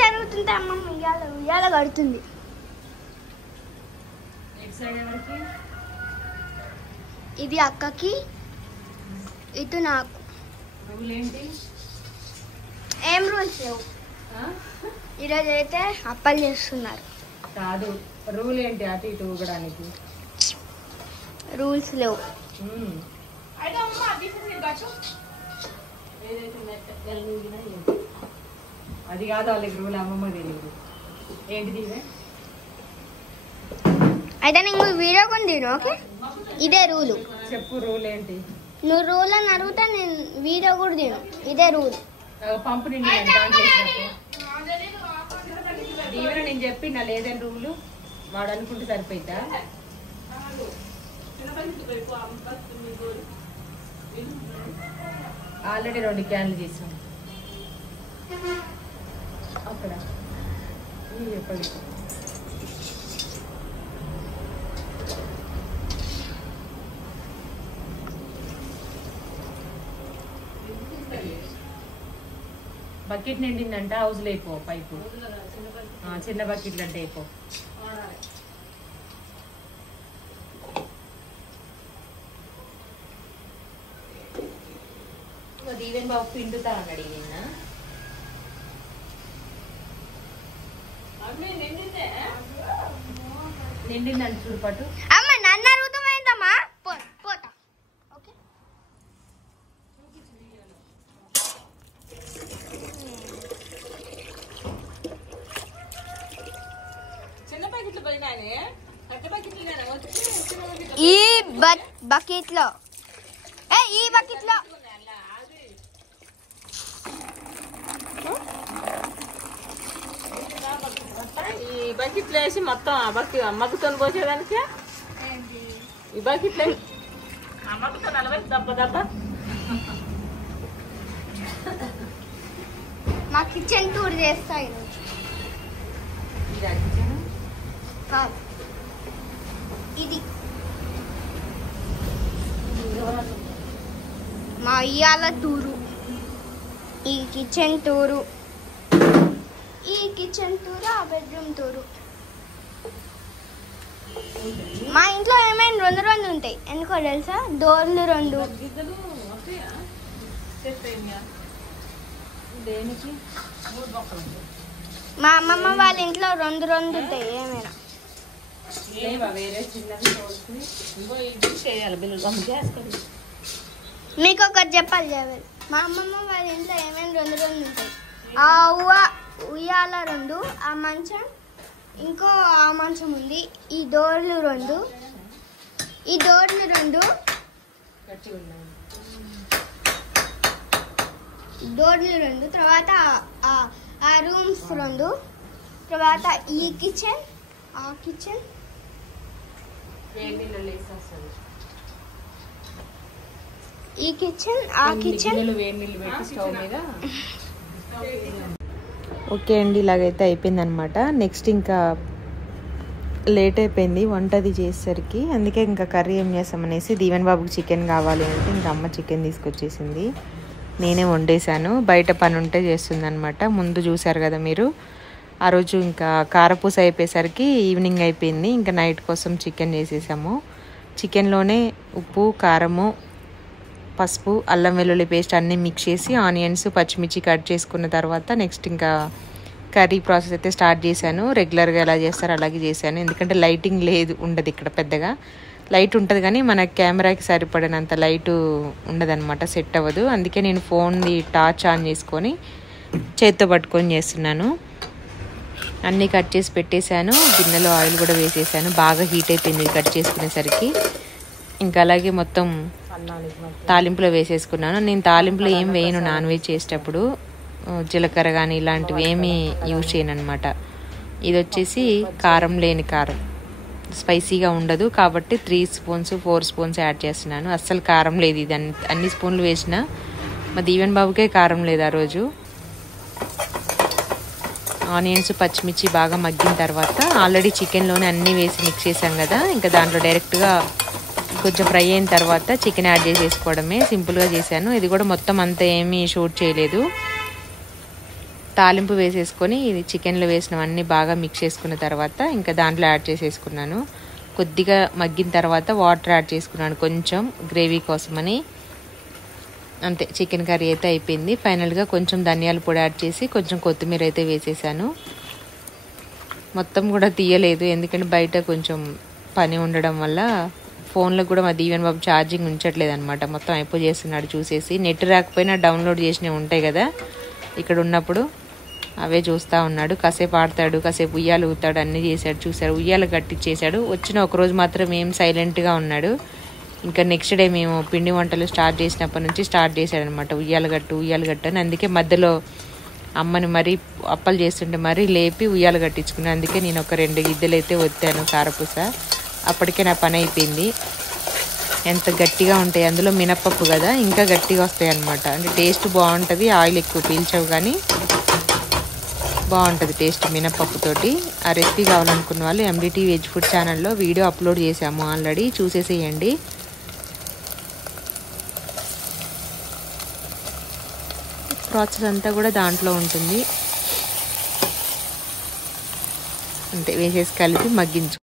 జరుగుతుంటే అమ్మమ్మ ఉయ్యాల కడుతుంది. ఇది అక్కకి, ఇటు నాకు. ఏం రూల్స్ లేవు. ఈరోజు అయితే అప్పలు చేస్తున్నారు. కాదు, రూల్ ఏంటి అటు ఇటు ఊగడానికి? రూల్స్ లేవు. అది కాదు వాళ్ళకి రూల్, అమ్మమ్మ తెలియదు. ఏంటిది? అయితే నేను వీడియో కొని తిను. ఓకే, ఇదే రూలు. చెప్పు, రూల్ ఏంటి? నువ్వు రూల్ అని అడిగితే నేను వీడియో కూడా తిను. ఇదే రూల్. పంపు నిండి దీవెన నేను చెప్పి నా లేదని రూలు వాడు అనుకుంటే సరిపోయిద్దా? ఆల్రెడీ 2 క్యాన్లు చేసాం అక్కడ. చెప్పండి. బకెట్ నిండిందంట, హౌస్లో అయిపో పైపు. చిన్న బకెట్లు అంటే అయిపో. దీవెన్ బాబు పిండుతా అన్నాడు నిన్న. నిండిందంట చూడు పట్టు. అమ్మ నన్ను అడుగుతామైందమ్మా, పోతా. ఓకే, ఈ బకెట్ లో ఈ బకెట్ లో ఈ బకెట్లో వేసి మొత్తం ఆ బకెట్ అమ్మకుతో పోసేదానికి ఈ బకెట్లో అమ్మకుతో 40 దెబ్బ. మా కిచెన్ టూర్ చేస్తా ఈరోజు. ఇది మా ఇయ్యాల టూరు, ఈ కిచెన్ టూరు, ఆ బెడ్రూమ్ టూరు. మా ఇంట్లో ఏమైనా 2 ఉంటాయి. ఎందుకో తెలుసా? డోర్లు 2. మా అమ్మమ్మ వాళ్ళ ఇంట్లో 2 ఉంటాయి. ఏమైనా మీకు ఒకటి చెప్పాలి జావేద్. మా అమ్మమ్మ వాళ్ళ ఇంట్లో ఏమైనా 2 ఉంటాయి. ఆ ఉయ్యాల 2, ఆ మంచం, ఇంకో ఆ మంచం ఉంది. ఈ డోర్లు 2 తర్వాత ఆ రూమ్స్ 2, తర్వాత ఈ కిచెన్, ఆ కిచెన్, ఈ కిచెన్, ఆ కిచెన్. ఓకే అండి, ఇలాగైతే అయిపోయింది అనమాట. నెక్స్ట్ ఇంకా లేట్ అయిపోయింది వంటది చేసేసరికి. అందుకే ఇంకా కర్రీ ఏం చేస్తామనేసి దీవెన్ బాబుకి చికెన్ కావాలి అంటే ఇంకా అమ్మ చికెన్ తీసుకొచ్చేసింది. నేనే వండేసాను. బయట పని ఉంటే చేస్తుంది అనమాట. ముందు చూసారు కదా మీరు. ఆ రోజు ఇంకా కారపూస అయిపోయేసరికి ఈవినింగ్ అయిపోయింది. ఇంకా నైట్ కోసం చికెన్ చేసేసాము. చికెన్లోనే ఉప్పు, కారము, పసుపు, అల్లం వెల్లుల్లి పేస్ట్ అన్నీ మిక్స్ చేసి ఆనియన్స్, పచ్చిమిర్చి కట్ చేసుకున్న తర్వాత నెక్స్ట్ ఇంకా కర్రీ ప్రాసెస్ అయితే స్టార్ట్ చేశాను. రెగ్యులర్గా ఎలా చేస్తారో అలాగే చేశాను. ఎందుకంటే లైటింగ్ ఉండదు ఇక్కడ పెద్దగా. లైట్ ఉంటుంది కానీ మన కెమెరాకి సరిపడినంత లైటు ఉండదన్నమాట, సెట్ అవ్వదు. అందుకే నేను ఫోన్ది టార్చ్ ఆన్ చేసుకొని చేత్తో పట్టుకొని చేస్తున్నాను. అన్నీ కట్ చేసి పెట్టేశాను. గిన్నెలో ఆయిల్ కూడా వేసేసాను. బాగా హీట్ అయిపోయింది కట్ చేసుకునేసరికి. ఇంకా అలాగే మొత్తం తాలింపులో వేసేసుకున్నాను. నేను తాలింపులో ఏం వేయను నాన్ వెజ్ చేసేటప్పుడు. జీలకర్ర కానీ ఇలాంటివి ఏమీ యూజ్ చేయను అనమాట. ఇది వచ్చేసి కారం లేని కారం, స్పైసీగా ఉండదు కాబట్టి 3 స్పూన్స్ 4 స్పూన్స్ యాడ్ చేస్తున్నాను. అస్సలు కారం లేదు. ఇది అన్ని స్పూన్లు వేసినా మా దీవెన్ బాబుకే కారం లేదు ఆ రోజు. ఆనియన్స్, పచ్చిమిర్చి బాగా మగ్గిన తర్వాత ఆల్రెడీ చికెన్లోనే అన్నీ వేసి మిక్స్ చేసాం కదా, ఇంకా దాంట్లో డైరెక్ట్గా కొంచెం ఫ్రై అయిన తర్వాత చికెన్ యాడ్ చేసేసుకోవడమే. సింపుల్గా చేశాను. ఇది కూడా మొత్తం అంతా ఏమీ షూట్ చేయలేదు. తాలింపు వేసేసుకొని ఇది చికెన్లో వేసినవన్నీ బాగా మిక్స్ చేసుకున్న తర్వాత ఇంకా దాంట్లో యాడ్ చేసేసుకున్నాను. కొద్దిగా మగ్గిన తర్వాత వాటర్ యాడ్ చేసుకున్నాను కొంచెం గ్రేవీ కోసమని. అంతే, చికెన్ కర్రీ అయితే అయిపోయింది. ఫైనల్గా కొంచెం ధనియాల పొడి యాడ్ చేసి కొంచెం కొత్తిమీర అయితే వేసేసాను. మొత్తం కూడా తీయలేదు, ఎందుకంటే బయట కొంచెం పని ఉండడం వల్ల ఫోన్లో కూడా మా దీవెన్ బాబు ఛార్జింగ్ ఉంచట్లేదు అనమాట. మొత్తం అయిపోయి చేస్తున్నాడు చూసేసి. నెట్ రాకపోయినా డౌన్లోడ్ చేసినవి ఉంటాయి కదా ఇక్కడ ఉన్నప్పుడు, అవే చూస్తూ ఉన్నాడు. కాసేపు ఆడతాడు, కాసేపు ఉయ్యాలు ఊతాడు, అన్నీ చేశాడు. చూశాడు, ఉయ్యాలు కట్టించేశాడు. వచ్చిన ఒకరోజు మాత్రం ఏం సైలెంట్గా ఉన్నాడు. ఇంకా నెక్స్ట్ డే మేము పిండి వంటలు స్టార్ట్ చేసినప్పటి నుంచి స్టార్ట్ చేశాడనమాట, ఉయ్యాలు గట్టు అని. అందుకే మధ్యలో అమ్మని మరీ అప్పలు చేస్తుంటే మరీ లేపి ఉయ్యాలు కట్టించుకున్నాను. అందుకే నేను ఒక 2 గిద్దెలు అయితే వత్తాను కారపూస. అప్పటికే నా పని అయిపోయింది. ఎంత గట్టిగా ఉంటాయి, అందులో మినప్పప్పు కదా, ఇంకా గట్టిగా వస్తాయి అన్నమాట. అంటే టేస్ట్ బాగుంటుంది, ఆయిల్ ఎక్కువ పీల్చవు కానీ బాగుంటుంది టేస్ట్ మినప్పప్పుతోటి. ఆ రెసిపీ కావాలనుకున్న వాళ్ళు MDT వెజ్ ఫుడ్ ఛానల్లో వీడియో అప్లోడ్ చేసాము ఆల్రెడీ, చూసేసేయండి. ప్రాసెస్ అంతా కూడా దాంట్లో ఉంటుంది. అంతే, వేసేసి కలిపి మగ్గించు.